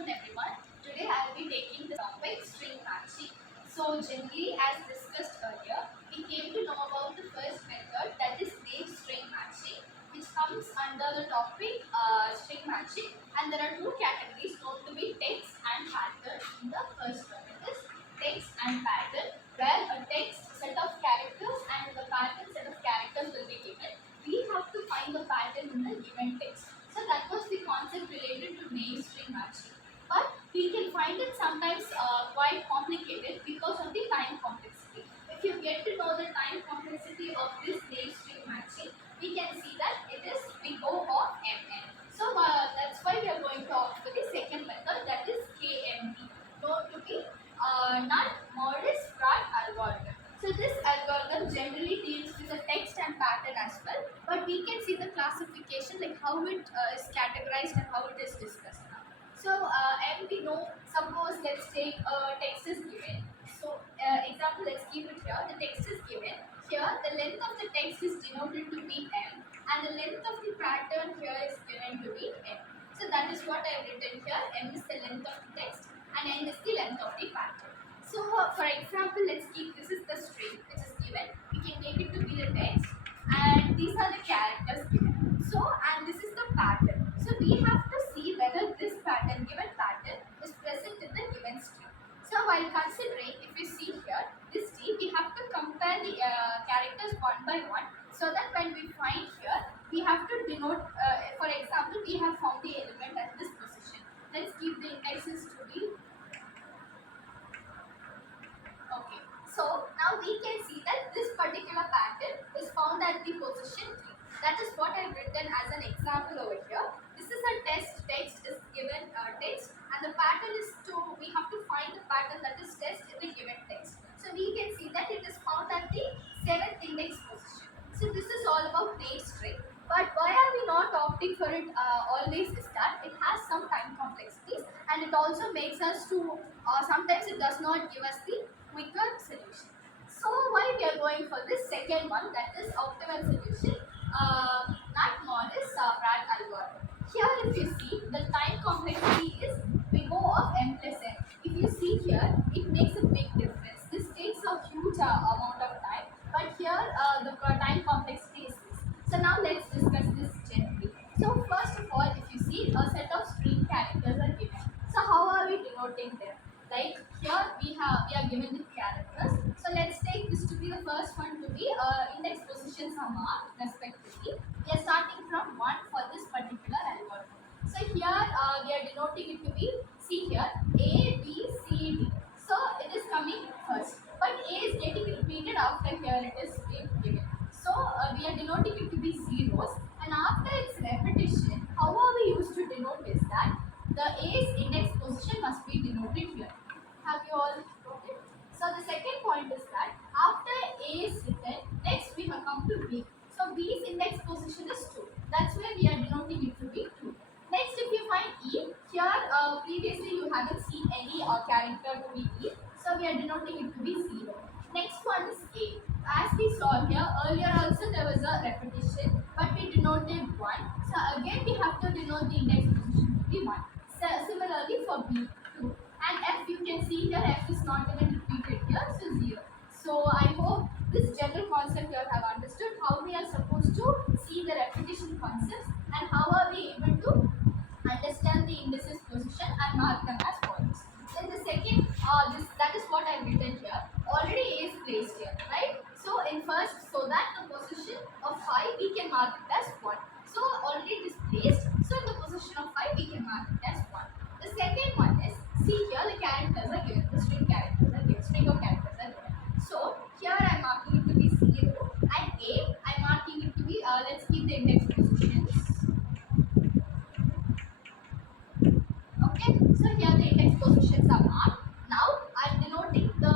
afternoon everyone. Today I will be taking the topic string matching. So generally as discussed earlier, we came to know about the first method, that is name string matching, which comes under the topic string matching, and there are two categories known to be text and pattern. In the first one it is text and pattern, where a text set of characters and the pattern set of characters will be given. We have to find the pattern in the given text. So that was the concept related to name string matching. But we can find it sometimes quite complicated because of the time complexity. If you get to know the time complexity of this name string matching, we can see that it is big O of Mn. So that's why we are going to opt for the second method, that is KMP, known to be null modus Pratt algorithm. So this algorithm generally deals with the text and pattern as well, but we can see the classification, like how it is categorized and how it is discussed now. So and we know, suppose let's take text is given. So example, let's keep it here. The text is given. Here the length of the text is denoted to be M, and the length of the pattern here is given to be N. So that is what I have written here. M is the length of the text and N is the length of the pattern. So for example, let's keep this is the string which is given. We can take it to be the text, and these are the characters given. So and this is the pattern. So we have to see whether this pattern, given pattern, is present in the given string. So while considering, if you see here this T, we have to compare the characters one by one, so that when we find here, we have to denote. For example, we have found the element at this position. Let's keep the indexes to be. Okay, so now we can see that this particular pattern is found at the position 3. That is what I have written as an example over here. This is a text is given text, and the pattern is we have to find the pattern that is test in the given text. So we can see that it is found at the 7th index position. So this is all about name string. But why are we not opting for it always is that it has some time complexities, and it also makes us to, sometimes it does not give us the quicker solution. So why we are going for this second one, that is optimal solution, null modus Pratt algorithm. Here if you see, the time complexity is big O of M plus N. If you see here, it makes a big difference. This takes a huge amount of time, but here the time complexity is this. So now let's discuss this generally. So first of all, if you see, a set of string characters are given. So how are we denoting them? Like here we are given the characters. So let's take this to be the first one to be index positions are marked respectively. We are starting from 1 for this particular algorithm. So here we are denoting it to be, see here, A, B, C, D. So it is coming first, but A is getting repeated after here it is being given. So we are denoting it to be zeros, and after its repetition, how are we used to denote is that the A's index position must be denoted here. Have you all noted? So the second point is that after A is written, next we have come to B. So B's index position is 2. That's why we are denoting it to be 2. Next, if you find E, here previously you haven't seen any character to be E. So we are denoting it to be 0. Next one is A. As we saw here, earlier also there was a repetition, but we denoted 1. So again we have to denote the index position to be 1. So similarly for B, 2. And F, you can see here F is not even repeated here, so 0. So I hope this general concept you have understood how we are supposed to see the repetition concepts and how are we able to understand the indices position and mark them as follows. Then the second, that is what I have written here. Already A is placed here, right? So in first, so that the position of 5 we can mark it as 1. So already it is placed. So in the position of 5 we can mark it as 1. The second one is, see here the characters are given, the string characters are given, string of characters are given. So here I am marking it to be 0, and A I am marking it to be, let's keep the index positions. Okay, so here the index positions are marked. Now I am denoting the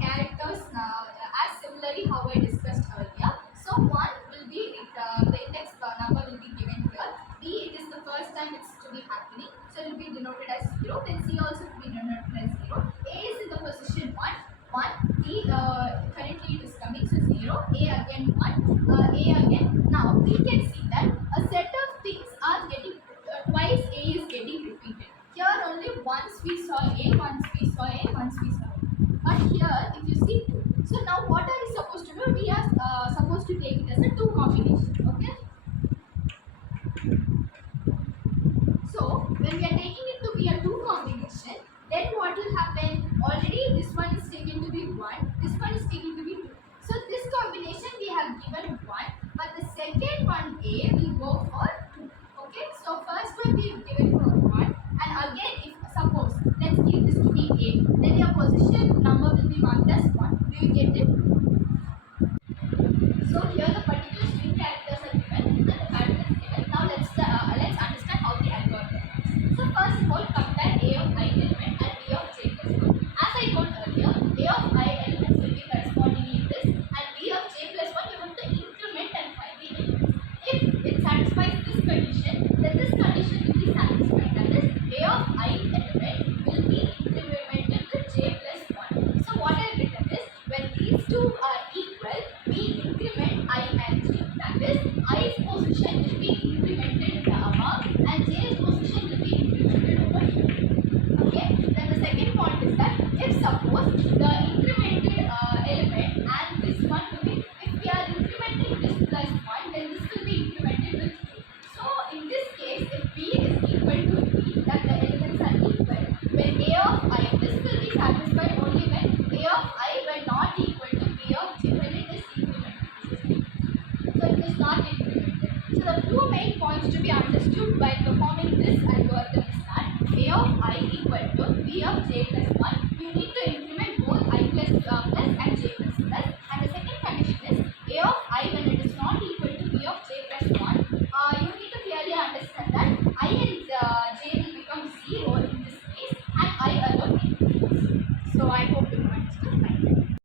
characters now as similarly how I discussed earlier. So 1 will be, the index number will be given here. B, it is the first time it's to be happening, so it will be denoted as 0. Then C also will be denoted as 0. A is in the position 1. B, currently it is coming, so 0. A again 1. A again. Now we can see that a set of things are getting twice A is getting repeated. Here only when we are taking it to be a 2 combination, then what will happen? Already this one is taken to be 1, this one is taken to be 2. So this combination we have given 1, but the second one A will go for 2. Okay, so first one we have given for 1, and again if suppose let's give this to be A, then your position number will be marked as 1. Do you get it? So here the particular string characters are given and the pattern is given. Now let's understand how the algorithm works. So first of all, compare A of I element and B of j plus 1. As I told earlier, A of I elements will be correspondingly this, and B of j plus 1 you have to increment and find the elements. If it satisfies this condition, then this condition will be satisfied. That is, A of I element will be incremented with j plus 1. So what I have written is, when these two are equal, we increment I and j. That is, i's position will be incremented in the above and j's position will be incremented over here. Okay. Then the second point is that if suppose the incremented element and this one will be, if we are incrementing this plus 1, then this will be incremented with 2. So in this case, if b is equal to b, that the elements are equal, when a of I, this will be satisfied only when a of I when not equal to b of j, when it is incremented. So it is not incremented. So the two main points to be understood by performing this algorithm is that a of I equal to b of j plus 1